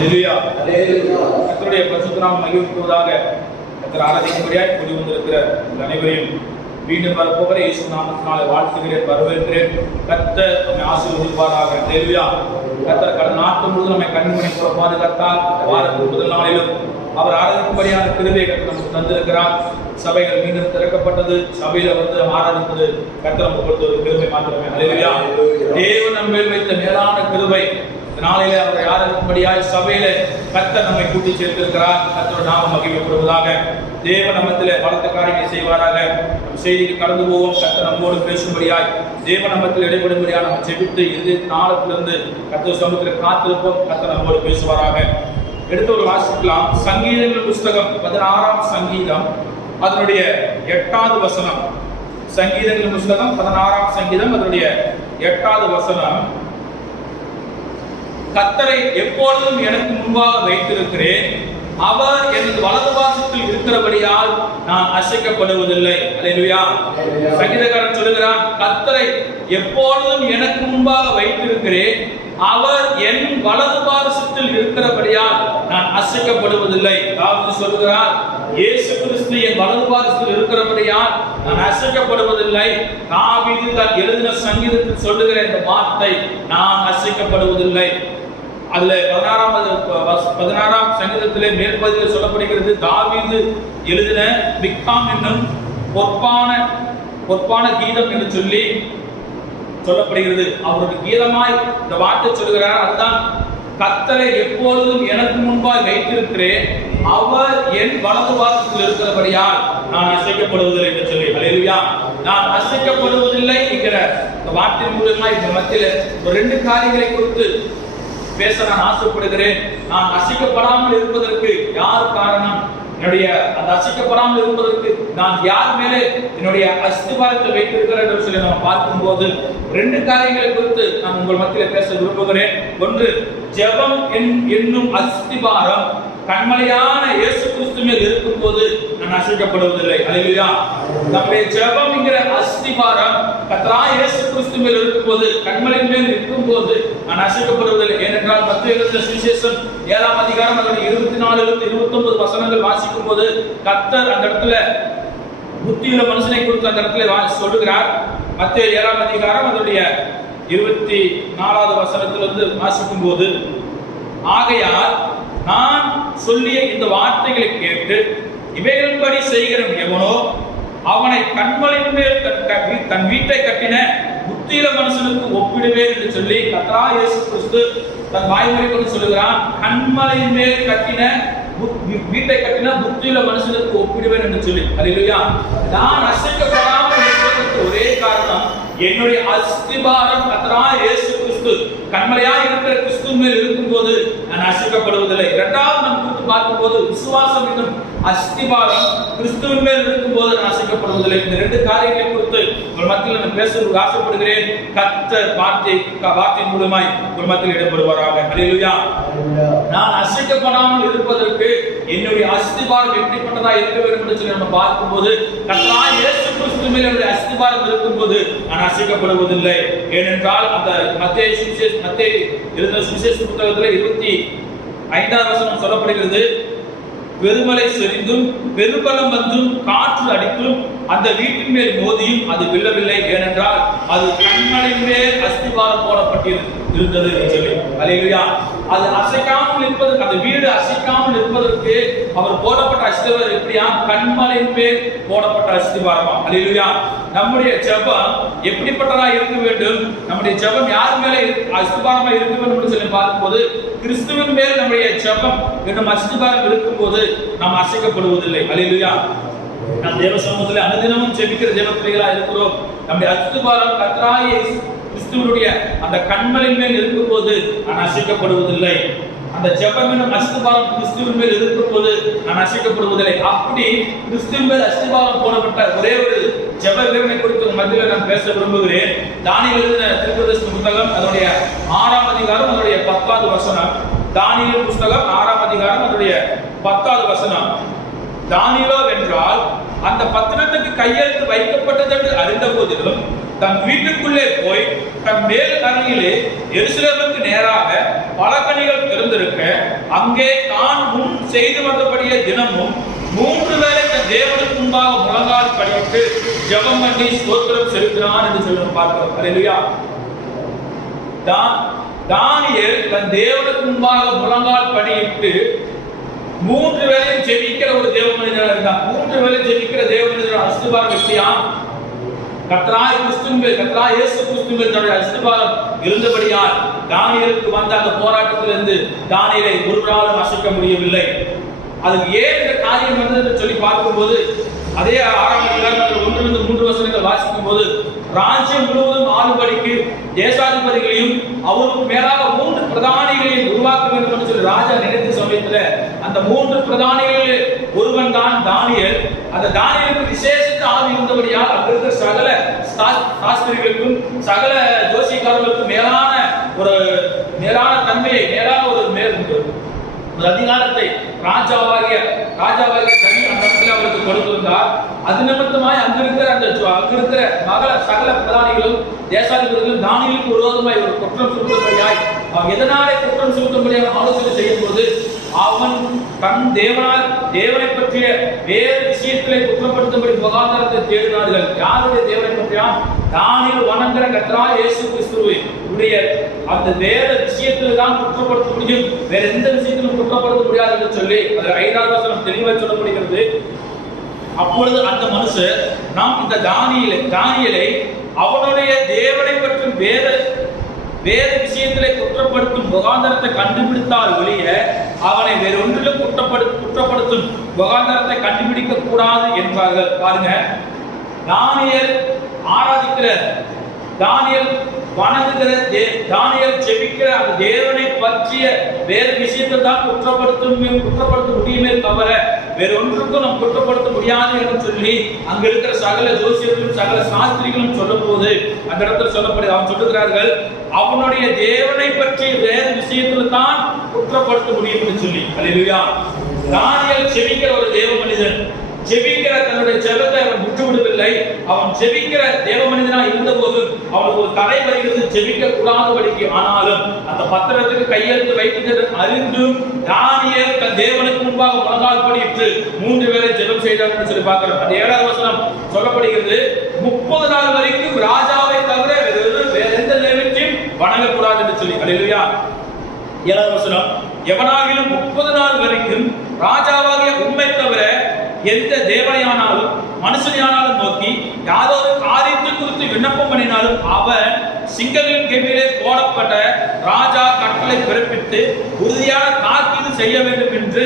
அல்லேலூயா. கர்த்தருடைய பரிசுத்த நாமம் மகிமைப்படுவதாக. கர்த்தர் ஆராதிக்கும்படியாய் கூடி வந்திருக்கிற அனைவரையும் மீண்டும் வரப்போகிற இயேசு நாமத்தினாலே வாழ்த்துகிறேன், வரவேற்கிறேன். கர்த்தர் நம்மை ஆசீர்வதிப்பாராக. அல்லேலூயா. கர்த்தர் கடந்த நாட்கள் முழுவதும் நம்மை கண்மணி போல பாதுகாத்தார். வாரத்தின் முதல் நாளிலும் அவர் ஆராதிக்கும்படியான கிருபையை கர்த்தர் நமக்கு தந்திருக்கிறார். சபைகள் மீண்டும் திறக்கப்பட்டது. சபையில வந்து ஆராதிப்பது கர்த்தர் நமக்கு கொடுத்த ஒரு கிருபை மாத்திரமே. அல்லேலூயா. தேவன் நம்ம மேல் வைத்த மேலான கிருபை. நாளிலே அவரை ஆராதிக்கும்படியாய் சபையில கர்த்தர் நம்மை கூட்டி சேர்த்திருக்கிறார். கர்த்தரோட நாமம் மகிமைப்படுவதாக. தேவ நம்மத்திலே பலத்த காரியங்களை செய்வாராக. நம் செய்திக்கு கடந்து போவோம். கர்த்தர் நம்மோடு பேசும்படியாய் தேவ நம்மத்தில் இடைபடும்படியாக நம்ம செபித்து இதயத்தின் ஆழத்திலிருந்து கர்த்தர் சமூகத்தில் காத்திருப்போம். கர்த்தர் நம்மோடு பேசுவாராக. எடுத்து ஒரு வாசிக்கலாம். சங்கீதங்கள் புஸ்தகம் 16ஆம் சங்கீதம் அதனுடைய 8வது வசனம். சங்கீதங்கள் புஸ்தகம் 16ஆம் சங்கீதம் அதனுடைய 8வது வசனம். கர்த்தரை எப்பொழுதும் எனக்கு முன்பாக வைத்திருக்கிறேன், அவர் எனது வலது பாசத்தில் இருக்கிறபடியால் நான் அசைக்கப்படுவதில்லை. அல்லேலூயா. சங்கீதக்காரன் சொல்லுகிறான், கர்த்தரை எப்பொழுதும் எனக்கு முன்பாக வைத்திருக்கிறேன், அவர் என் வலது பாரசத்தில் இருக்கிறபடியால் நான் அசைக்கப்படுவதில்லை. தாவீது சொல்கிறார், இயேசு கிறிஸ்து என் வலது பாரசத்தில் இருக்கிறபடியால் நான் அசைக்கப்படுவதில்லை. தாவீது தான் எழுதின சங்கீதத்தில் சொல்லுகிற இந்த வார்த்தை, நான் அசைக்கப்படுவதில்லை. அதுல 16ஆம் சங்கீதத்திலே மேற்பகுதியில் சொல்லப்படுகிறது, தாவீது எழுதின மிக்காம் என்னும் பொற்பான கீதம் என்று சொல்லி சொல்லப்படுகிறது. அவருடைய கீதமாய் இந்த வார்த்தை சொல்கிறார். அதுதான், கர்த்தரை எப்பொழுதும் எனக்கு முன்பாய் வைத்திருக்கிறேன், அவர் என் வலது பாகத்தில் இருக்கிறபடியால் நான் அசைக்கப்படுவதில்லை என்று சொல்லி. அல்லேலூயா. நான் அசைக்கப்படுவதில்லை என்கிற இந்த வார்த்தையின் மூலமாக இந்த மத்தியில் ஒரு 2 காரியங்களை குறித்து பேச நான் ஆசைப்படுகிறேன். நான் அசைக்கப்படாமல் இருப்பதற்கு யார் காரணம்? என்னுடைய அந்த அசைக்கப்படாமல் இருப்பதற்கு நான் யார் மேலே என்னுடைய அஸ்திபாரத்தை வைத்திருக்கிறேன் என்று சொல்லி நம்ம பார்க்கும்போது 2 காரியங்களை குறித்து நான் உங்கள் மத்தியில் பேச விரும்புகிறேன். ஒன்று, ஜெபம் என்னும் அஸ்திபாரம் கண்மலையான இயேசு கிறிஸ்து மேல் இருக்கும்போது நான் அசைக்கப்படுவதில்லை. அல்லேலூயா. நம்முடைய ஜெபம் என்கிற அஸ்திபாரம் கர்த்தராகிய இயேசு கிறிஸ்து மேல் இருக்கும்போது, கண்மலையின் மேல் இருக்கும்போது நான் அசைக்கப்படுவதில்லை. ஏனென்றால் மத்தேயு எழுதின சுவிசேஷம் 7ஆம் அதிகாரம் அதனுடைய 24 to 29 வசனங்கள் வாசிக்கும் போது கர்த்தர் அந்த இடத்துல புத்தியுள்ள மனுஷனை குறித்து அந்த இடத்துல சொல்லுகிறார். மத்தேயு 7ஆம் அதிகாரம் அதனுடைய 24வது வசனத்திலிருந்து வாசிக்கும் போது, ஆகையால் நான் சொல்லிய இந்த வார்த்தைகளை கேட்டு இவைகளின்படி செய்கிறவன் எவனோ அவனை கண்மலையின் மேல் தன் வீட்டை கட்டின புத்தியுள்ள மனுஷனுக்கு ஒப்பிடுவேன் என்று சொல்லி கர்த்தராகிய இயேசு கிறிஸ்து தன் வாய்மொழி கொண்டு சொல்லுகிறான். கண்மலையின் மேல் கட்டின வீட்டை கட்டின புத்தியுள்ள மனுஷனுக்கு ஒப்பிடுவேன் என்று சொல்லி. அல்லேலூயா. நான் அசைக்கப்படாமல் இருப்பதற்கு ஒரே காரணம், என்னுடைய அஸ்திபாரம் கர்த்தராகிய இயேசு கிறிஸ்து கண்மலையாய் இருக்கிற கிறிஸ்து மேல் இருக்கும்போது நான் அசைக்கப்படுவதில்லை. 2வது நாம் குறித்து பார்க்கும்போது, விசுவாசம் என்னும் அஸ்திபாரம் கிறிஸ்துவின் மேல் இருக்கும்போது நான் அசைக்கப்படுவதில்லை. இந்த 2 காரியங்களை குறித்து உங்கள் மத்தியில் நான் பேச ஆசைப்படுகிறேன். கர்த்தர் வார்த்தையின் மூலமாய் உங்கள் மத்தியில் இடம்பெறுவாராக. அல்லேலூயா. நான் அசைக்கப்படாமல் இருப்பதற்கு என்னுடைய அஸ்திபாரம் எப்படிப்பட்டதா இருக்க வேண்டும் என்று சொல்லி நம்ம பார்க்கும்போது, கர்த்தராகிய இயேசு கிறிஸ்து மேல் என்னுடைய அஸ்திபாரம் இருக்கும்போது நான் அசைக்கப்படுவதில்லை. ஏனென்றால் அந்த மத்தேயு எழுதின சுவிசேஷ புத்தகத்தில் 25ஆம் வசனம் சொல்லப்படுகிறது, பெருமலை செறிந்தும் பெருபலம் வந்தும் காற்று அடித்தும் அந்த வீட்டின் மேல் மோதியும் அது விழவில்லை, ஏனென்றால் அது கண்மலையின் மேல் அஸ்திபாரம் போடப்பட்டிருந்தது என்று சொல்லி. அல்லேலூயா. அது அசைக்காமல் இருப்பதற்கு, அந்த வீடு அசைக்காமல் இருப்பதற்கு அவர் போடப்பட்ட அஸ்திபாரம் எப்படியா? கண்மலையின் மேல் போடப்பட்ட அஸ்திபாரமா. அல்லேலூயா. நம்முடைய ஜெபம் எப்படிப்பட்டதா இருக்க வேண்டும்? நம்முடைய ஜெபம் யார் மேலே அஸ்திபாரமா இருக்க வேண்டும் என்று சொல்லி பார்க்கும்போது, கிறிஸ்துவின் மேல் நம்முடைய ஜெபம் என்னும் அஸ்திபாரம் இருக்கும்போது நாம் அசைக்கப்படுவதில்லை. அல்லேலூயா. நாம் தேவ சமூகத்தில் அனுதினமும் ஜெபிக்கிற ஜெபப்பிள்ளைகளா இருக்கிறோம். நம்முடைய அஸ்திபாரம் கர்த்தராகிய கிறிஸ்துவினுடைய அந்த கண்மலையின் மேல் இருக்கும்போது நான் அசைக்கப்படுவதில்லை. அந்த ஜெபம் என்னும் அஸ்திபாரம் கிறிஸ்துவின் மேல் இருக்கும்போது நான் அசைக்கப்படுவதில்லை. அப்படி கிறிஸ்துவின் மேல் அஸ்திபாரம் போடப்பட்ட ஒரே ஒரு ஜெப வீரனை குறித்து மத்தியில் நான் பேச விரும்புகிறேன். தானியேல் எழுதின தீர்க்கதரிசன புத்தகம் அதனுடைய 6ஆம் அதிகாரம் அதனுடைய 10வது வசனம். தானியேல் புத்தகம் 6ஆம் அதிகாரம் அதனுடைய 10வது வசனம். தானியேலோ என்றால் அந்த பத்திரத்துக்கு கையெழுத்து வைக்கப்பட்டது என்று அறிந்த போதிலும் தன் வீட்டுக்குள்ளே போய் தன் மேல் அறையிலே எருசலேமுக்கு நேராக பலகணிகள் திறந்திருக்க அங்கே தான் முன் செய்து வந்தபடியே தினமும் 3 வேளை தன் தேவனுக்கு முன்பாக முழங்கால் படியிட்டு ஜெபம் பண்ணி ஸ்தோத்திரம் செலுத்தினான் என்று சொல்லி பார்க்கிறோம். அல்லேலூயா. தானியேல் தன் தேவனுக்கு முன்பாக முழங்கால் படியிட்டு 3 வேளை ஜெபிக்கிற ஒரு தேவ மனிதனாக இருந்தான். 3 வேளை ஜெபிக்கிற தேவ மனிதனோட அஸ்திபாரம் எப்படியா? கர்த்தராகிய கர்த்தராகிய இயேசு கிறிஸ்துவின் தன்னுடைய அஸ்திபாரம் இருந்தபடியால் தானியேலுக்கு வந்த அந்த போராட்டத்திலிருந்து தானியேலை ஒருவராலும் அசைக்க முடியவில்லை. அதுக்கு ஏன் இந்த காரியம் வந்தது என்று சொல்லி பார்க்கும்போது அதே 6ஆம் அதிகாரத்தில் 1-3 வசனங்கள் வாசிக்கும் போது ராஜ்யம் முழுவதும் ஆளும்படிக்கு தேசாதிபதிகளையும் அவருக்கு மேலாக 3 பிரதானிகளையும் உருவாக்க வேண்டும் என்று சொல்லி ராஜா நினைத்த சமயத்தில் அந்த 3 பிரதானிகளில் ஒருவன் தான் தானியேல். அந்த தானியேலுக்கு விசேஷித்த ஆவி இருந்தபடியால் அங்கு இருக்கிற சகல சாஸ்திரிகளுக்கும் சகல ஜோசியக்காரர்களுக்கும் மேலான தன்மையை ஒரு அதிகாரத்தை ராஜாவாகிய தனி அந்த இடத்துல அவருக்கு கொடுத்திருந்தார். அது நிமித்தமாய் அங்கிருக்கிற சகல பிரதானிகளும் தேசாதிபதிகளும் தானியேலுக்கு விரோதமாய் ஒரு குற்றம் சுமத்தும்படியாய் எதனாலே குற்றம் சுமத்தும்படியாக ஆலோசனை செய்யும் போது அவன் தன் தேவனை பற்றிய வேறு விஷயத்திலே குற்றப்படுத்தும்படி முகாந்திரத்தை தேடினார்கள். யாருடைய தேவனை பற்றியா? தானியேல் வணங்குகிற கர்த்தராகிய இயேசு கிறிஸ்துவுடைய அந்த வேற விஷயத்துல தான் குற்றப்படுத்த முடியும், வேற எந்த விஷயத்திலும் குற்றப்படுத்த முடியாது என்று சொல்லி அது 5ஆம் வசனம் தெளிவாக சொல்லப்படுகிறது. அப்பொழுது அந்த மனுஷர் நாம் இந்த தானியேலை அவனுடைய தேவனை பற்றும் வேற விஷயத்திலே குற்றப்படுத்தும் முகாந்திரத்தை கண்டுபிடித்தால் ஒழிய அவனை வேற ஒன்றிலும் குற்றப்படுத்தும் முகாந்திரத்தை கண்டுபிடிக்க கூடாது என்றார்கள். பாருங்க, தானியேல் ஆராதிக்கிற, தானியேல் வணங்குகிற, தானியேல் ஜெபிக்கிற அந்த தேவனை பற்றிய வேற விஷயத்தை தான் குற்றப்படுத்த முடியுமே தவிர வேற ஒன்றுக்கும் நாம் குற்றப்படுத்த முடியாது என்று சொல்லி அங்க இருக்கிற சகல ஜோசியர்களும் சகல சாஸ்திரிகளும் சொல்லும் போது அந்த இடத்துல சொல்லப்படுது. அவன் சொல்லுகிறார்கள் அவனுடைய தேவனை பற்றிய வேற விஷயத்துல தான் குற்றப்படுத்த முடியும் என்று சொல்லி. அல்லேலூயா. தானியேல் ஜெபிக்கிற ஒரு தேவ மனிதன், ஜெபிக்கிற தன்னுடைய ஜெபத்தை அவன் விட்டுவிடவில்லை. அவன் ஜெபிக்கிற தேவ மனிதனா இருந்த போது அவனுக்கு ஒரு தடை வருகிறது ஜெபிக்க கூடாதபடிக்கு. ஆனாலும் அந்த பத்திரத்துக்கு கையெழுத்து வைத்தது அறிந்தும் தானியேல் தன் தேவனுக்கு முன்பாக முழங்கால் படியிட்டு 3 வேளை ஜெபம் செய்தார் என்று சொல்லி பார்க்கிறோம். அந்த 7ஆம் வசனம் சொல்லப்படுகிறது 30 நாள் வரைக்கும் ராஜாவை தவிர வேற எந்த தெய்வத்தையும் வணங்கக்கூடாது என்று சொல்லி. அல்லேலூயா. 7ஆம் வசனம் எவனாகிலும் 30 நாள் வரைக்கும் ராஜாவாகிய உம்மை தவிர எந்த தேவனையானாலும் மனுஷனையானாலும் நோக்கி யாதொரு காரியத்தை குறித்து விண்ணப்பம் பண்ணினாலும் அவன் சிங்கங்களின் கெபியிலே போடப்பட்ட ராஜா கட்டளை பிறப்பித்து உறுதியான தாக்கீது செய்ய வேண்டும் என்று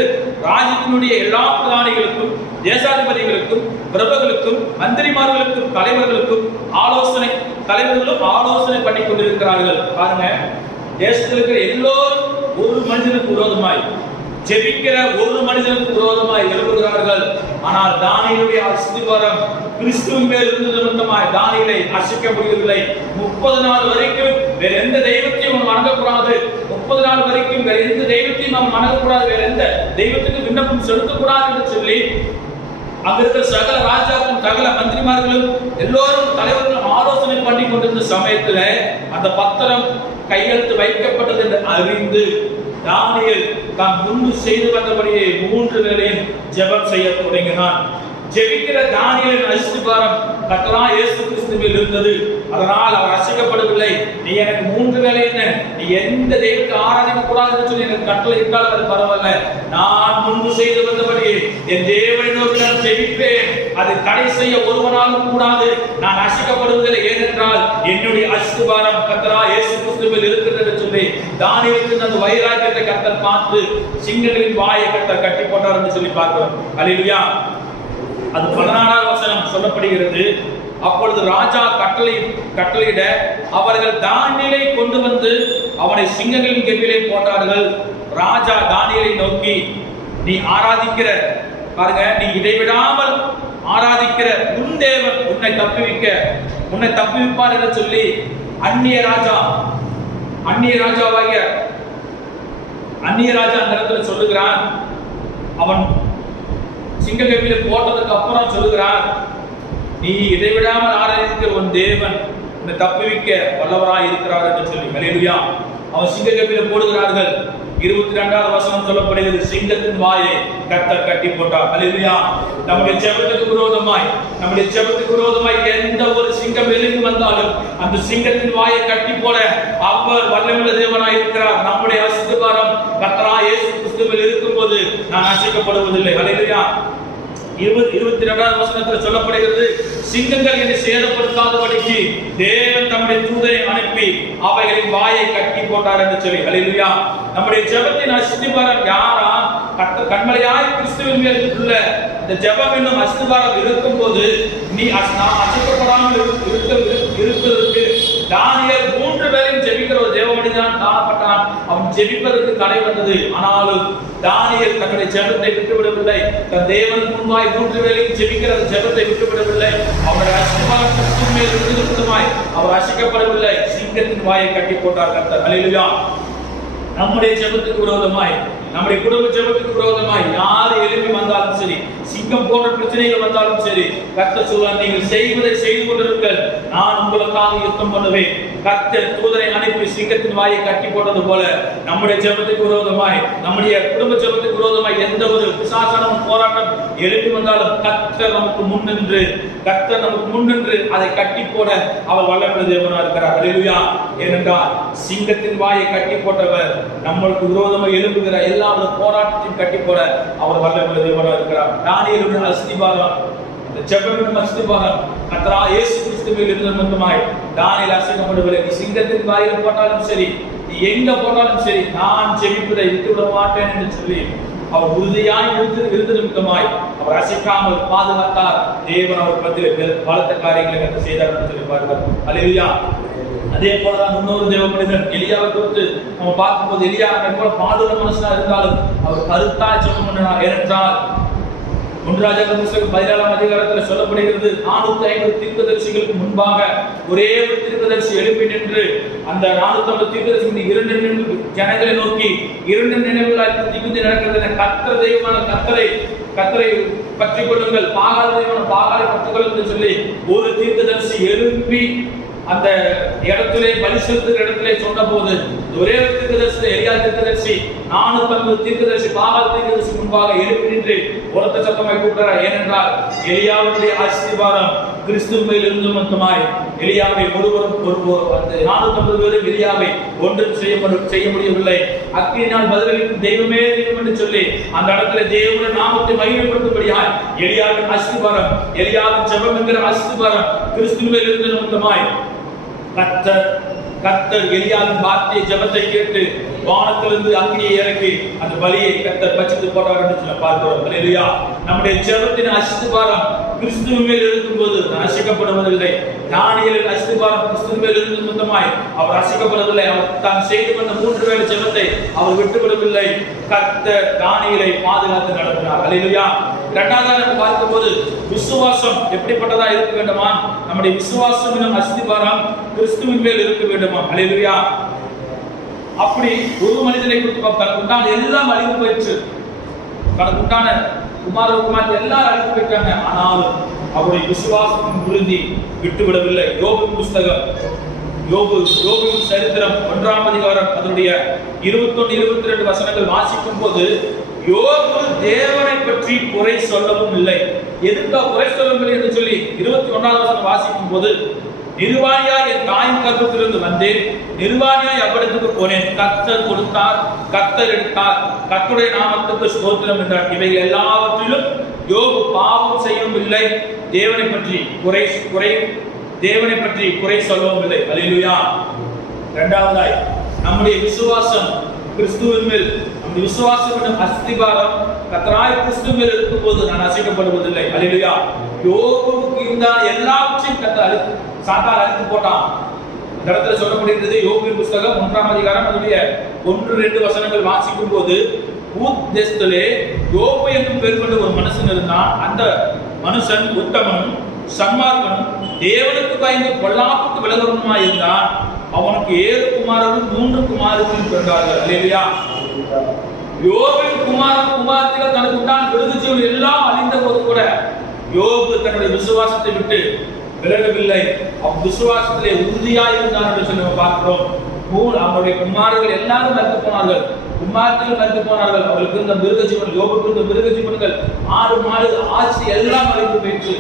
ராஜ்யத்தினுடைய எல்லா பிரதானிகளுக்கும் தேசாதிபதிகளுக்கும் பிரபுகளுக்கும் மந்திரிமார்களுக்கும் தலைவர்களும் ஆலோசனை பண்ணி கொண்டிருக்கிறார்கள். பாருங்க, தேசத்தில் இருக்கிற எல்லோரும் ஒரு மனிதனுக்கு விரோதமாய் ஜெபிக்கிற ஒரு மனிதனுக்கு விரோதமாய் எழுப்புகிறார்கள். ஆனால் தானியேலுடைய அஸ்திபாரம் கிறிஸ்துவின் மேல் இருந்தது நிமித்தமாய் தானியேலை அசைக்க முடியவில்லை. 30 நாள் வரைக்கும் வேற எந்த தெய்வத்தையும் அவன் வணங்கக்கூடாது. 30 நாள் வரைக்கும் வேற எந்த தெய்வத்தையும் அவன் வணங்கக்கூடாது. வேற எந்த தெய்வத்துக்கு விண்ணப்பம் செலுத்தக்கூடாது என்று சொல்லி அங்க இருக்கிற சகல ராஜாக்களும் சகல மந்திரிமார்களும் எல்லோரும் தலைவர்களும் ஆலோசனை பண்ணி கொண்டிருந்த சமயத்துல அந்த பத்திரம் கையெழுத்து வைக்கப்பட்டது என்று அறிந்து தானியேல் தான் முன்பு செய்து வந்தபடியே 3 வேளையும் ஜெபம் செய்ய தொடங்கினான். ஜெபிக்கிற தானியேலின் அஸ்திபாரம் கர்த்தராகிய இயேசு கிறிஸ்துவில் இருந்தது. அதனால் அவர் அசைக்கப்படவில்லை. நீ எனக்கு 3 வேளை என்ன, நீ எந்த தெய்வத்தை ஆராதிக்க கூடாது என்று சொல்லி எனக்கு கட்டளை இட்டால் அது பரவாயில்ல. நான் முன்பு செய்து வந்தபடி என் தேவனை நோக்கி நான் ஜெபிப்பேன். அதை தடை செய்ய ஒருவனாலும் கூடாது. நான் அசைக்கப்படுவதில்லை. ஏனென்றால் என்னுடைய அஸ்திபாரம் கர்த்தராகிய இயேசு கிறிஸ்துவில் இருக்கிறது என்று சொல்லி தானியேலுக்கு அந்த வைராக்கியத்தை கர்த்தர் பார்த்து சிங்கங்களின் வாயை கர்த்தர் கட்டி போட்டார் என்று சொல்லி பார்க்கிறோம். அல்லேலூயா. அது 14ஆம் வசனம் சொல்லப்படுகிறது. அப்பொழுது ராஜா கட்டளையிட அவர்கள் தானியேலை கொண்டு வந்து அவனை சிங்கங்களின் கெபியிலே போட்டார்கள். ராஜா தானியேலை நோக்கி, நீ ஆராதிக்கிற, பாருங்க, நீ இடைவிடாமல் ஆராதிக்கிற உன் தேவன் உன்னை தப்புவிப்பார் என்று சொல்லி அந்நிய ராஜா அந்த இடத்துல சொல்லுகிறான். அவன் சிங்க கெபியில போட்டதுக்கு அப்புறம் சொல்லுகிறார், நீ இடைவிடாமல் ஆராதிக்கிற உன் தேவன் உன்னை தப்புவிக்க வல்லவராய் இருக்கிறார் என்று சொல்லி. அல்லேலூயா. அவன் சிங்க கெபியில போடுகிறார்கள். 22வது வசனம் சொல்லப்படுகிறது, சிங்கத்தின் வாயை கர்த்தர் கட்டி போட்டார். அல்லேலூயா. நம்முடைய ஜெபத்துக்கு விரோதமாய் எந்த ஒரு சிங்கம் எழும்பி வந்தாலும் அந்த சிங்கத்தின் வாயை கட்டி போட அவர் வல்லமையுள்ள தேவனாய் இருக்கிறார். நம்முடைய அஸ்திபாரம் கர்த்தராகிய இயேசு கிறிஸ்துவில் இருக்கும்போது நான் அசைக்கப்படுவதில்லை. அல்லேலூயா. 22வது வசனத்தில் சொல்லப்படுகிறது, சிங்கங்கள் என்னை சேதப்படுத்தாதபடிக்கு தேவன் தம்முடைய தூதரை அனுப்பி அவைகளின் வாயை கட்டி போட்டார் என்று சொல்லி. அல்லேலூயா. நம்முடைய ஜெபத்தின் அஸ்திபாரம் யாரா? கண்மலையாய் கிறிஸ்துவின் மேல் உள்ள இந்த ஜெபம் என்னும் அஸ்திபாரம் இருக்கும்போது நீ நாம் அசைக்கப்படாமல் இருக்கிறதுக்கு தானியேல் 3 பேரையும் ஜெபிக்கிற ஒரு தேவ மனிதன் காணப்பட்டான். அவன் ஜெபிப்பதற்கு தடை வந்தது. ஆனாலும் தானியேல் தன்னுடைய ஜெபத்தை விட்டுவிடவில்லை. தன் தேவனுக்கு முன்பாய் 3 பேரையும் ஜெபிக்கிற ஜெபத்தை விட்டுவிடவில்லை. அவருடைய அஸ்திபாரம் கிறிஸ்துவின் மேல் இருந்ததுமாய் அவர் அசைக்கப்படவில்லை. சிங்கத்தின் வாயை கட்டி போட்டார் கர்த்தர். அல்லேலூயா. நம்முடைய ஜெபத்துக்கு விரோதமாய், நம்முடைய குடும்ப ஜெபத்துக்கு விரோதமாய் யார் எழுப்பி வந்தாலும் சரி, சிங்கம் போன்ற பிரச்சனைகள் வந்தாலும் சரி, கர்த்தர் சொல்வார், நீங்கள் செய்வதை செய்து கொண்டிருங்கள், நான் உங்களுக்காக யுத்தம் பண்ணுவேன். கர்த்தர் தூதரை அனுப்பி சிங்கத்தின் வாயை கட்டி போட்டது போல நம்முடைய ஜெபத்துக்கு விரோதமாய், நம்முடைய குடும்ப ஜெபத்துக்கு விரோதமாய் எந்த ஒரு பிசாசான போராட்டம் எழுப்பி வந்தாலும் கர்த்தர் நமக்கு முன்னின்று அதை கட்டி போட அவர் வல்லமையுள்ள தேவனா இருக்கிறார். அல்லேலூயா. ஏனென்றால் சிங்கத்தின் வாயை கட்டி போட்டவர் நம்மளுக்கு விரோதமாக எழும்புகிற எல்லா போராட்டத்தையும் கட்டி போட அவர் வல்லமையுள்ள தேவனா இருக்கிறார். தானியேலுடைய அஸ்திபாரம், இந்த ஜெபத்தின் அஸ்திபாரம் கர்த்தராகிய இயேசு கிறிஸ்துவில் இருந்தது மட்டுமாய் தானியேல் அசைக்கப்படவில்லை. நீ சிங்கத்தின் வாயில் போட்டாலும் சரி, நீ எங்க போட்டாலும் சரி, நான் ஜெபிப்பதை விட்டுவிட மாட்டேன் என்று சொல்லி அவர் உறுதியாய் இருந்த நிமித்தமாய் அவர் அசைக்காமல் பாதுகாத்தார். தேவன் அவர் பத்தியில் பலத்த காரியங்களை கர்த்தர் செய்தார் என்று சொல்லி பார்க்கிறார். அல்லேலூயா. அதே போலதான் இன்னொரு தேவ மனிதன் எலியாவை குறித்து நம்ம பார்க்கும்போது, எலியா போல பாடுற மனுஷனா இருந்தாலும் அவர் கருத்தாய் ஜெபம் பண்ணினார். ஏனென்றால் 1 ராஜாக்கள் புத்தகம் 17ஆம் அதிகாரத்தில் சொல்லப்படுகிறது, 450 தீர்க்கதரிசிகளுக்கு முன்பாக ஒரே ஒரு தீர்க்கதரிசி எழுப்பி நின்று அந்த 450 தீர்க்கதரிசி 2 ஜனங்களை நோக்கி 2 நினைவுகளாய் திகுதி நடக்கிறது. கர்த்தர் தெய்வமான கர்த்தரை பற்றி கொள்ளுங்கள், பாகால் தெய்வமான பாகாலை பற்றுங்கள் என்று சொல்லி ஒரு தீர்க்கதரிசி எழுப்பி அந்த இடத்திலே பலி செலுத்துகிற இடத்திலே சொன்ன போது ஒரே தீர்க்கதரிசி எலியா தீர்க்கதரிசி 450 தீர்க்கதரிசி பாகால் தீர்க்கதரிசி முன்பாக எழுப்பி நின்று உரத்த சத்தமாய் கூப்பிடுறார். ஏனென்றால் எலியாவுடைய அஸ்திபாரம் கிறிஸ்துவின் மேல் இருந்து மட்டுமாய் எலியாவை ஒருவரும் அந்த 450 பேரும் எலியாவை ஒன்றும் செய்ய முடியவில்லை. அக்கினியினால் பதிலளிக்கும் தெய்வமே தெய்வம் என்று சொல்லி அந்த இடத்துல தேவனுடைய நாமத்தை மகிமைப்படுத்தும்படியாய் எலியாவின் அஸ்திபாரம், எலியாவின் ஜெபம் என்கிற அஸ்திபாரம் கிறிஸ்துவின் மேல் இருந்து மட்டுமாய் கர்த்தர் எலியாவின் வார்த்தையை ஜெபத்தை கேட்டு வானத்திலிருந்து அக்கினியை இறக்கி அந்த பலியை கர்த்தர் பட்சித்து போட்டார் என்று சொல்ல பார்க்கிறோம். அல்லேலூயா. நம்முடைய ஜெபத்தின் அஸ்திபாரம் கிறிஸ்துவின் மேல் இருக்கும்போது அசைக்கப்படுவதில்லை. தானியேலின் அஸ்திபாரம் கிறிஸ்துவின் மேல் இருந்து மொத்தமாய் அவர் அசைக்கப்படவில்லை. அவர் தான் செய்து வந்த 3 வேளை ஜெபத்தை அவர் விட்டுவிடவில்லை. கர்த்தர் தானியேலை பாதுகாத்து நடத்தினார். அல்லேலூயா. இரண்டாவதாக நம்ம பார்க்கும்போது விசுவாசம் எப்படிப்பட்டதா இருக்க வேண்டுமா? நம்முடைய விசுவாசம் என்னும் அஸ்திபாரம் கிறிஸ்துவின் மேல் இருக்க வேண்டுமா? அல்லேலூயா. அப்படி ஒரு மனிதனை தனக்கு உண்டான எல்லாம் அழிவு போயிடுச்சு, தனக்கு உண்டான குமாரகுமார் எல்லாரும் அழிவு போயிட்டாங்க. ஆனாலும் அவருடைய விசுவாசத்தின் உறுதி விட்டுவிடவில்லை. யோபுவின் புஸ்தகம், யோபுவின் சரித்திரம் 1ஆம் அதிகாரம் அதனுடைய 21-22 வசனங்கள் வாசிக்கும் போது யோபு தேவனை பற்றி குறை சொல்லவும் இல்லை. எதுக்காக குறை சொல்லவில்லை என்று சொல்லி 21ஆம் வசனம் வாசிக்கும் போது, நிர்வாணியா என் தாயின் கர்ப்பத்திலிருந்து வந்தேன், நிர்வாணியாய் அவ்விடத்துக்கு போனேன், கர்த்தர் கொடுத்தார், கர்த்தர் எடுத்தார், கர்த்தருடைய நாமத்துக்கு ஸ்தோத்திரம் என்றார். இவைகள் எல்லாவற்றிலும் யோபு பாவம் செய்யவும் இல்லை, தேவனை பற்றி குறை சொல்லவும் இல்லை. அல்லேலூயா. இரண்டாவதாய் நம்முடைய விசுவாசம் கிறிஸ்துவின் மேல், நம்முடைய விசுவாசம் என்ற அஸ்திபாரம் கர்த்தராகிய கிறிஸ்துவின் மேல் இருக்கும்போது நான் அசைக்கப்படுவதில்லை. அல்லேலூயா. யோபுவுக்கு இருந்த எல்லாவற்றையும் கர்த்தர் சாத்தான் அழித்து போட்டான். இந்த இடத்துல சொல்லப்படுகிறது யோபுவின் புஸ்தகம் 1ஆம் அதிகாரம் அதனுடைய 1-2 வசனங்கள் வாசிக்கும் போது, ஊத் தேசத்திலே யோபு என்னும் பேர் கொண்ட ஒரு மனுஷன் இருந்தான். அந்த மனுஷன் உத்தமனும் சன்மார்க்கனும் தேவனுக்கு பயந்து பொல்லாப்புக்கு விலகுவனுமாய் இருந்தான். அவனுக்கு 7 குமாரரும் 3 குமாரர்களும் பிறந்தார்கள். அல்லேலூயா. யோபுவின் குமாரத்திகள் தனக்கு உண்டான விருதுச்சீவன் எல்லாம் அழிந்த போது கூட யோபு தன்னுடைய விசுவாசத்தை விட்டு விலகவில்லை. விசுவாசத்திலே உறுதியாக இருந்தார் என்று சொல்லி பார்க்கிறோம். அவருடைய குமாரர்கள் எல்லாரும் மறுத்து போனார்கள். விமானத்தில் மறைந்து போனார்கள். அவர்களுக்கு இருந்த மிருக ஜீவன், யோபுக்கு இருந்த மிருக ஜீவன்கள், ஆடு மாடு ஆட்சி எல்லாம் மறைந்து போயிற்று.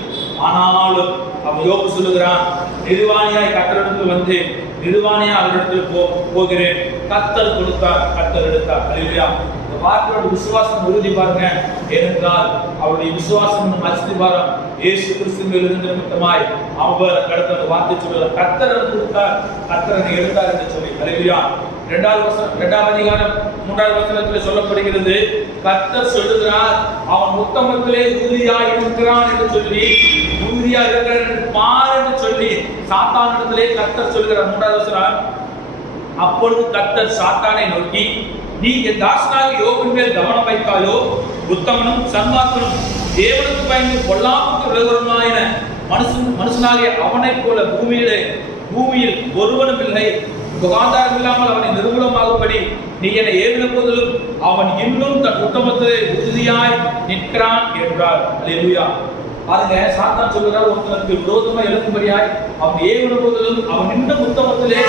ஆனாலும் அவன் யோபு சொல்லுகிறான், நிர்வாணியாய் கர்த்தரிடத்தில் வந்தேன், நிர்வாணியா அவரிடத்தில் போகிறேன். கர்த்தர் கொடுத்தார், கர்த்தர் எடுத்தார். அல்லேலூயா. இந்த வார்த்தையோட விசுவாசம் உறுதி பாருங்க. ஏனென்றால் அவருடைய விசுவாசம் அஸ்திபாரம் இயேசு கிறிஸ்து மேல் இருந்த நிமித்தமாய் அவர் கடந்த வார்த்தை சொல்லுகிறார், கர்த்தர் கொடுத்தார், கர்த்தர் எடுத்தார் என்று சொல்லி. அல்லேலூயா. 2வது அதிகாரம் 3வது வசனத்தில் சொல்லப்படுகிறது, கர்த்தர் சொல்லுகிறார், அவன் உத்தமத்திலே உறுதியாய் இருக்கிறான் என்று சொல்லி, உறுதியாய் இருக்கிறான் பார் என்று சொல்லி சாத்தானிடத்திலே கர்த்தர் சொல்லுகிறார். 3வது வசனம், அப்பொழுது கர்த்தர் சாத்தானை நோக்கி, நீ என் தாசனாகிய யோபின் மேல் கவனம் வைத்தாயோ, உத்தமனும் சன்மார்க்கனும் தேவனுக்கு பயந்து பொல்லாப்புக்கு விரோதமாயின மனுஷனாகிய அவனைப் போல பூமியில் ஒருவனும் இல்லை. சுகாதாரம் இல்லாமல் அவனை நிர்மூலமாகும்படி நீ என்னை ஏவின போதிலும் அவன் இன்னும் தன் உத்தமத்திலே உறுதியாய் நிற்கிறான் என்றார். அல்லேலூயா. பாருங்க, சாத்தான் சொல்கிறார், ஒருத்தனுக்கு விரோதமா எழும்படியாய் அவன் ஏவின போதிலும் அவன் இன்னும் உத்தமத்திலே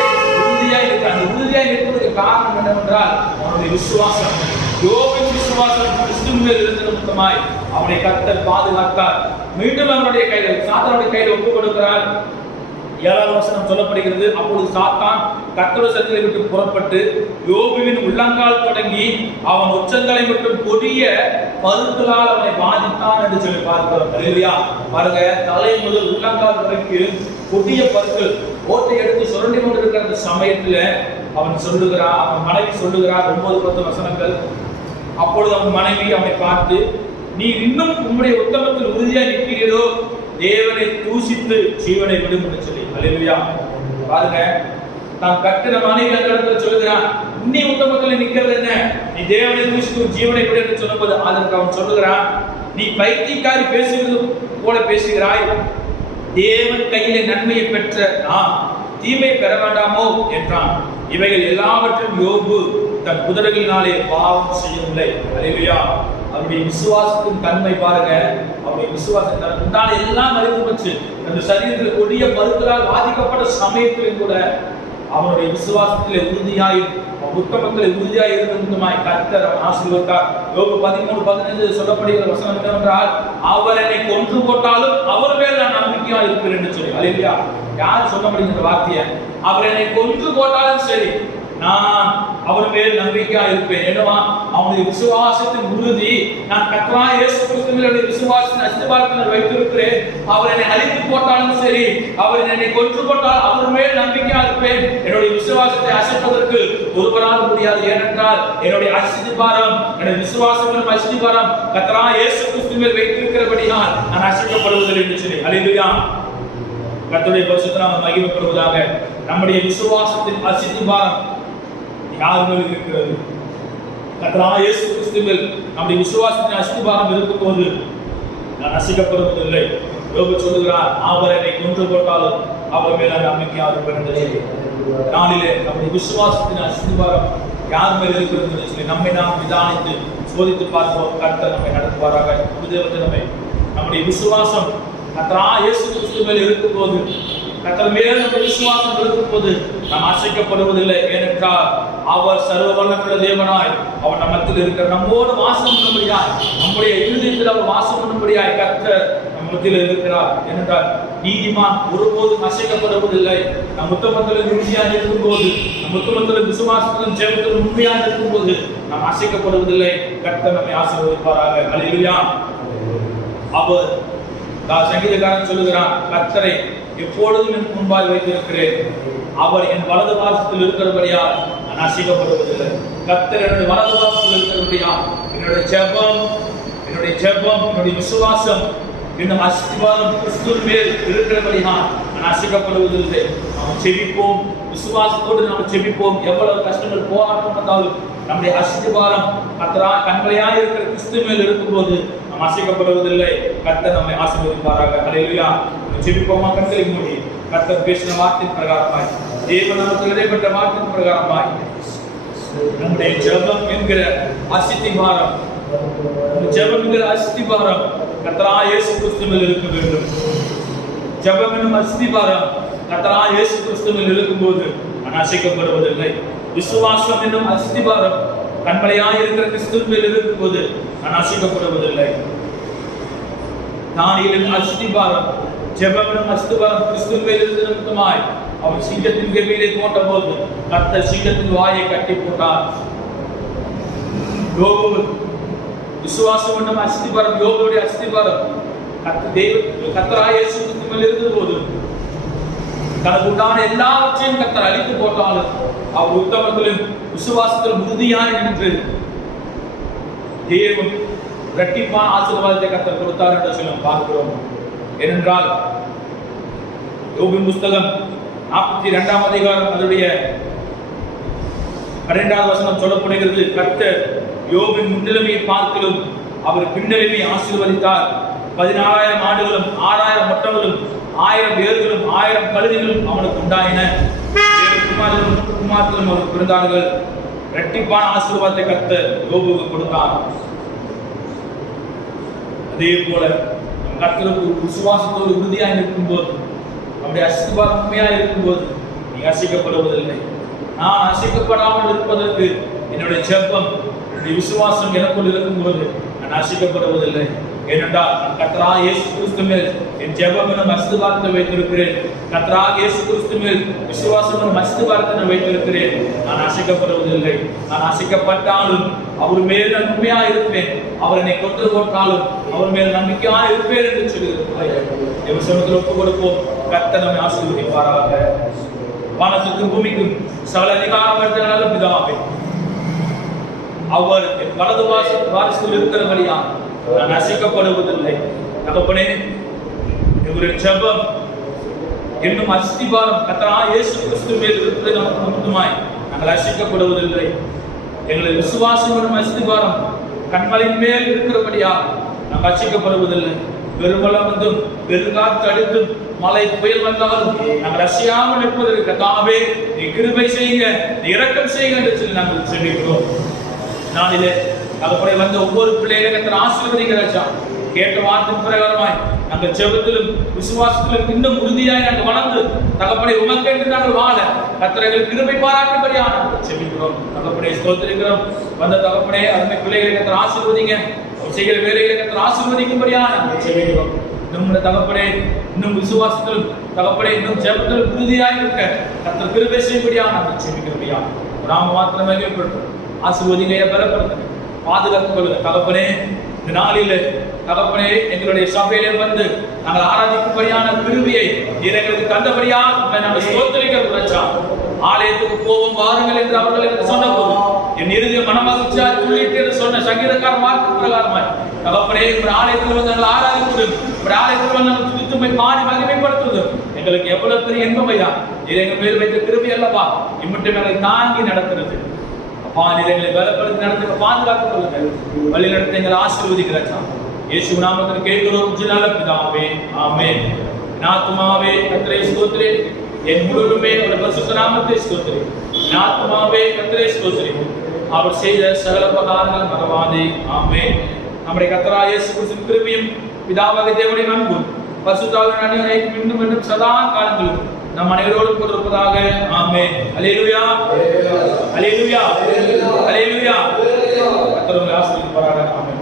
உறுதியாய் இருக்கிறான். அந்த உறுதியாய் நிற்பதற்கு காரணம் என்னவென்றால் அவனுடைய விசுவாசம். யோபின் விசுவாசம் கிறிஸ்துவின் மேல் இருந்த நிமித்தமாய் அவனை கர்த்தர் பாதுகாத்தார். மீண்டும் அவனுடைய கையில், சாத்தானுடைய கையில் ஒப்புக் கொடுக்கிறார். 7வது வசனம் சொல்லப்படுகிறது, அப்பொழுது சாத்தான் கர்த்தருடைய சத்தத்தை விட்டு புறப்பட்டு யோபுவின் உள்ளங்கால் தொடங்கி அவன் உச்சங்களை மட்டும் கொடிய பருக்களால் அவனை பாதித்தான் என்று சொல்லி பார்க்கிறோம். அல்லேலூயா. பாருங்க, தலை முதல் உள்ளங்கால் வரைக்கும் கொடிய பருக்கள் ஓட்டை எடுத்து சுரண்டி கொண்டிருக்கிற அந்த சமயத்துல அவன் சொல்லுகிறான், அவன் மனைவி சொல்லுகிறார், 9-10 வசனங்கள். அப்பொழுது அவன் மனைவி அவனை பார்த்து, நீ இன்னும் உம்முடைய உத்தமத்தில் உறுதியாய் நிற்கிறீரோ, தேவனை தூசித்து ஜீவனை விடும் என்று சொல்லி. அல்லேலூயா. பாருங்க, தான் கட்டின மனைவி அந்த இடத்துல சொல்லுகிறான், நீ உத்தமத்தில் நிற்கிறது என்ன, நீ தேவனை தூசித்து ஜீவனை விடு என்று சொல்லும்போது அதற்கு அவன் சொல்லுகிறான், நீ பைத்தியக்காரி பேசுகிறது போல பேசுகிறாய், தேவன் கையிலே நன்மையை பெற்ற நாம் தீமை பெற வேண்டாமோ என்றான். இவைகள் எல்லாவற்றும் யோபு தன் குதிரைகளினாலே பாவம் செய்யவில்லை. அல்லேலூயா. அவருடைய விசுவாசத்தின் தன்மை பாருங்க. அவருடைய விசுவாசத்தின் உண்டான எல்லாம் அறிவு வச்சு அந்த சரீரத்தில் கொடிய பருக்களால் பாதிக்கப்பட்ட சமயத்திலும் கூட அவனுடைய விசுவாசத்திலே உறுதியாய், உத்தமத்திலே உறுதியாய் இருந்ததுமாய் கர்த்தர் அவன் ஆசீர்வதித்தார். யோபு 13:15 சொல்லப்படுகிற வசனம் என்னவென்றால், அவர் என்னை கொன்று போட்டாலும் அவர் மேல் நான் நம்பிக்கையா இருப்பேன் என்று சொல்லி. அல்லேலூயா. யார் சொல்ல முடியுங்க வார்த்தையை? அவர் என்னை கொன்று போட்டாலும் சரி, நான் அவர் மேல் நம்பிக்கையா இருப்பேன். என்னவா? அவனுடைய விசுவாசத்தின் உறுதி. நான் கர்த்தராகிய இயேசு கிறிஸ்துவினுடைய விசுவாசத்தின் அஸ்திபாரத்தில் வைத்திருக்கிறேன். அவர் என்னை அழித்து போட்டாலும் சரி, அவர் என்னை கொன்று போட்டால் அவர் மேல் நம்பிக்கையா இருப்பேன். என்னுடைய விசுவாசத்தை அசைப்பதற்கு ஒருவரால் முடியாது. ஏனென்றால் என்னுடைய அஸ்திபாரம், என்னுடைய விசுவாசத்தின் அஸ்திபாரம் கர்த்தராகிய இயேசு கிறிஸ்து மேல் வைத்திருக்கிறபடியால் நான் அசைக்கப்படுவதில்லை என்று சொல்லி. அல்லேலூயா. கர்த்தருடைய பரிசுத்த நாமம் மகிமைப்படுவதாக. நம்முடைய விசுவாசத்தின் அஸ்திபாரம் யார் மேல் இருக்கிறது? கர்த்தராகிய இயேசு கிறிஸ்து மேல் நம்முடைய விசுவாசத்தின் அஸ்திபாரம் இருக்கும்போது நான் அசைக்கப்படுவதில்லை. யோபு சொல்லுகிறார், அவர் என்னை கொன்று போட்டாலும் அவர் மேல் நான் நம்பிக்கையாக இருப்பேன் என்று சொல்லி. நாளிலே நம்முடைய விசுவாசத்தின் அஸ்திபாரம் யார் மேல் இருக்கிறது என்று சொல்லி நம்மை நாம் நிதானித்து சோதித்து பார்ப்போம். கர்த்தர் நம்மை நடத்துவாராக. நம்முடைய விசுவாசம் கர்த்தராகிய இயேசு கிறிஸ்து மேல் இருக்கும்போது, கர்த்தர் மேல் நம்முடைய விசுவாசம் இருக்கும்போது நாம் அசைக்கப்படுவதில்லை. ஏனென்றால் அவர் சர்வ வல்லமையுள்ள தேவனாய், அவர் நம்மத்தில் இருக்கிற நம்மோடு வாசம் பண்ணும்படியாய், நம்முடைய இருதயத்தில் அவர் வாசம் பண்ணும்படியாய் கர்த்தர் நம்மத்தில் இருக்கிறார். ஏனென்றால் நீதிமான் ஒருபோதும் அசைக்கப்படுவதில்லை. நம் உத்தமத்தில் உறுதியாக இருக்கும்போது, நம் உத்தமத்தில் விசுவாசத்திலும் ஜெபத்திலும் உண்மையாக இருக்கும்போது நாம் அசைக்கப்படுவதில்லை. கர்த்தர் நம்மை ஆசீர்வதிப்பாராக. அல்லேலூயா. அவர் சங்கீதக்காரன் சொல்லுகிறான், கர்த்தரை எப்பொழுதும் என் முன்பாய் வைத்திருக்கிறேன், அவர் என் வலது பாசத்தில் இருக்கிறபடியால் நான் அசைக்கப்படுவதில்லை. கர்த்தர் என்னுடைய வலது பாசத்தில் இருக்கிறபடியால் என்னுடைய ஜெபம், என்னுடைய விசுவாசம், என்னும் அஸ்திபாரம் கிறிஸ்துவின் மேல் இருக்கிறபடியால் நான் அசைக்கப்படுவதில்லை. நாம் செபிப்போம், விசுவாசத்தோடு நாம் செபிப்போம். எவ்வளவு கஷ்டங்கள் போராட்டம் வந்தாலும் நம்முடைய அஸ்திபாரம் கண்மலையாக இருக்கிற கிறிஸ்து மேல் இருக்கும்போது நாம் அசைக்கப்படுவதில்லை. கர்த்தர் நம்மை ஆசீர்வதிப்பாராக. அல்லேலூயா. ஜெபிப்போமா? கண்களை மூடி கர்த்தர் பேசின வார்த்தையின் பிரகாரமாய், தேவன் நமக்கு இடைப்பட்ட வார்த்தையின் பிரகாரமாய் நம்முடைய ஜெபம் என்கிற அஸ்திபாரம், கர்த்தராகிய இயேசு கிறிஸ்துவில் இருக்க வேண்டும். ஜெபம் என்னும் அஸ்திபாரம் கர்த்தராகிய இயேசு கிறிஸ்துவில் இருக்கும்போது நான் அசைக்கப்படுவதில்லை. விசுவாசம் என்னும் அஸ்திபாரம் கண்மலையாய் இருக்கிற கிறிஸ்துவின் மேல் இருக்கும்போது நான் அசைக்கப்படுவதில்லை. தானியேலின் அஸ்திபாரம், ஜெபம் அஸ்திபாரம் கிறிஸ்துவின் மேல் இருந்த நிமித்தமாய் அவன் சிங்கத்தின் கெபியிலே போட்ட போது கர்த்தர் சிங்கத்தின் வாயை கட்டி போட்டார். யோபு விசுவாசம் என்னும் அஸ்திபாரம், யோபுடைய அஸ்திபாரம் கர்த்தராகிய இயேசு கிறிஸ்து மேல் இருந்த போது தனக்கு உண்டான எல்லாவற்றையும் கர்த்தர் அழித்து போட்டாலும் அவர் உத்தமத்திலும் விசுவாசத்திலும் உறுதியாக நின்று தேவன் இரட்டிப்பான ஆசீர்வாதத்தை கர்த்தர் கொடுத்தார் என்று சொல்லி பார்க்கிறோம். ஏனென்றால் யோபின் புஸ்தகம் 42ஆம் அதிகாரம் அதனுடைய 12வது வசனம் சொல்லப்படுகிறது. கர்த்தர் யோபின் முன்னிலைமையை பார்க்கலும் அவர் பின்னலைமையை ஆசீர்வதித்தார். 14,000 ஆடுகளும் 6,000 ஒட்டகளும் 1,000 ஏர்களும் 1,000 கழுதைகளும் அவனுக்கு உண்டாயின. 7 குமாரர்களும் 3 குமாரர்களும் அவருக்கு பிறந்தார்கள். இரட்டிப்பான ஆசீர்வாதத்தை கர்த்தர் யோபுவுக்கு கொடுத்தார். அதே போல கர்த்தருக்கு விசுவாசத்தோடு உறுதியாக இருக்கும்போது, நம்முடைய அஸ்திபாரம் உண்மையாக இருக்கும்போது நீ அசைக்கப்படுவதில்லை. நான் அசைக்கப்படாமல் இருப்பதற்கு என்னுடைய ஜெபம், என்னுடைய விசுவாசம் எனக்குள் இருக்கும்போது நான் அசைக்கப்படுவதில்லை. ஏனென்றால் கர்த்தராகிய இயேசு கிறிஸ்து மேல் என் ஜெபம் எனும் அஸ்திபாரத்தை வைத்திருக்கிறேன். கர்த்தராகிய இயேசு கிறிஸ்து மேல் விசுவாசம் எனும் அஸ்திபாரத்தை வைத்திருக்கிறேன். நான் அசைக்கப்படுவதில்லை. நான் அசைக்கப்பட்டாலும் அவர் மேல் நான் உண்மையாக இருப்பேன். அவர் என்னை கொன்று போட்டாலும் அவர் மேல் நம்பிக்கையாக இருப்பேன் என்று சொல்லுகிறேன். சமூகத்தில் ஒப்புக் கொடுப்போம். கர்த்தர் நம்மை ஆசீர்வதிப்பாராக. வானத்துக்கும் பூமிக்கும் சகல அதிகாரம் பிதாவே, அவர் வலது வாரிசுகள் இருக்கிறபடியா நான் அசைக்கப்படுவதில்லை. தகப்பனே, எங்களுடைய ஜெபம் என்னும் அஸ்திபாரம் கர்த்தராகிய இயேசு கிறிஸ்து மேல் இருப்பது நமக்கு முக்கியமாய் நாங்கள் அசைக்கப்படுவதில்லை. எங்களுடைய விசுவாசம் என்னும் அஸ்திபாரம் கண்மலையின் மேல் இருக்கிறபடியா நாங்கள் அசைக்கப்படுவதில்லை. பெருமளம் வந்தும் பெருங்காற்று அடித்தும் மழை புயல் வந்தாலும் நாங்கள் அசையாமல் இருப்பதற்கு கர்த்தாவே நீ கிருபை செய்யுங்க, நீ இரக்கம் செய்யுங்க என்று சொல்லி நாங்கள் சொல்லிக்கிறோம். நாளிலே தகப்பனே வந்த ஒவ்வொரு பிள்ளைகளை கர்த்தர் ஆசீர்வதிக்கிறாச்சா. கேட்ட வார்த்தையின் பிரகாரமாய் நாங்கள் ஜெபத்திலும் விசுவாசத்திலும் இன்னும் உறுதியாய் நாங்கள் வளர்ந்து தகப்பனே உமக்கென்று நாங்கள் வாழ கர்த்தர் எங்களுக்கு கிருபை பாராட்டும்படியாக நாங்கள் ஜெபிக்கிறோம். தகப்பனே ஸ்தோத்திரிக்கிறோம். வந்த தகப்பனே அருமை பிள்ளைகளை கர்த்தர் ஆசீர்வதிங்க, செய்கிற வேலைகளை கர்த்தர் ஆசீர்வதிக்கும்படியாக நாங்கள் ஜெபிக்கிறோம். நம்முடைய தகப்பனே இன்னும் விசுவாசத்திலும் தகப்பனே இன்னும் ஜெபத்திலும் உறுதியாய் இருக்க கர்த்தர் கிருபை செய்யும்படியாக நாங்கள் ஜெபிக்கிறபடியா. நாம மாத்திரமே கேட்போம். ஆசீர்வதிங்க, பலப்படுத்துங்க, பாதுகாத்துக் கொள்ளுங்க. தகப்பனே இந்த நாளில் தகப்பனே எங்களுடைய சபையிலே வந்து நாங்கள் ஆராதிக்கும்படியான கிருபையை எங்களுக்கு தந்தபடியா நாங்கள் ஸ்தோத்திரிக்கிறோம். ஆலயத்துக்கு போவோம் வாருங்கள் என்று அவர்கள் எனக்கு சொன்ன போது என் இறுதிய மனமகிழ்ச்சியா துள்ளிட்டு என்று சொன்ன சங்கீதக்கார வாக்கு பிரகாரமாய் தகப்பனே ஒரு ஆலயத்தில் வந்து நாங்கள் ஆராதிக்கிறோம். ஒரு ஆலயத்தில் வந்து நாங்கள் துதித்து போய் பாடி மகிமைப்படுத்துவதும் எங்களுக்கு எவ்வளவு பெரிய இன்பமையா. இது எங்கள் மேல் வைத்த கிருபை அல்லவா இம்மட்டும் எங்களை தாங்கி நடக்கிறது. எங்களை பலப்படுத்தி நடத்த பாதுகாத்துக் கொள்ளுங்க. வழி நடத்த எங்களை ஆசீர்வதிக்கிறாச்சா. இயேசு நாமத்தில் கேட்கிறோம் நல்ல பிதாவே, ஆமென். என் ஆத்துமாவே கர்த்தரை ஸ்தோத்திரி, என் முழுவதுமே அவருடைய பரிசுத்த நாமத்தை ஸ்தோத்திரி. என் ஆத்துமாவே கர்த்தரை ஸ்தோத்திரி, அவர் செய்த சகல உபகாரங்கள் மறவாதே, ஆமென். நம்முடைய கர்த்தராகிய இயேசு கிறிஸ்துவின் கிருபையும் பிதாவாகிய தேவனுடைய அன்பும் பரிசுத்த ஆவியின் அந்யோன்யமும் இன்னும் இன்னும் சதா காலங்களிலும் நம் அனைவரோடும் கொண்டிருப்பதாக, ஆமென். அல்லேலூயா, அல்லேலூயா, அல்லேலூயா. கர்த்தர் உங்களை ஆசீர்வதிப்பாராக. ஆமென்.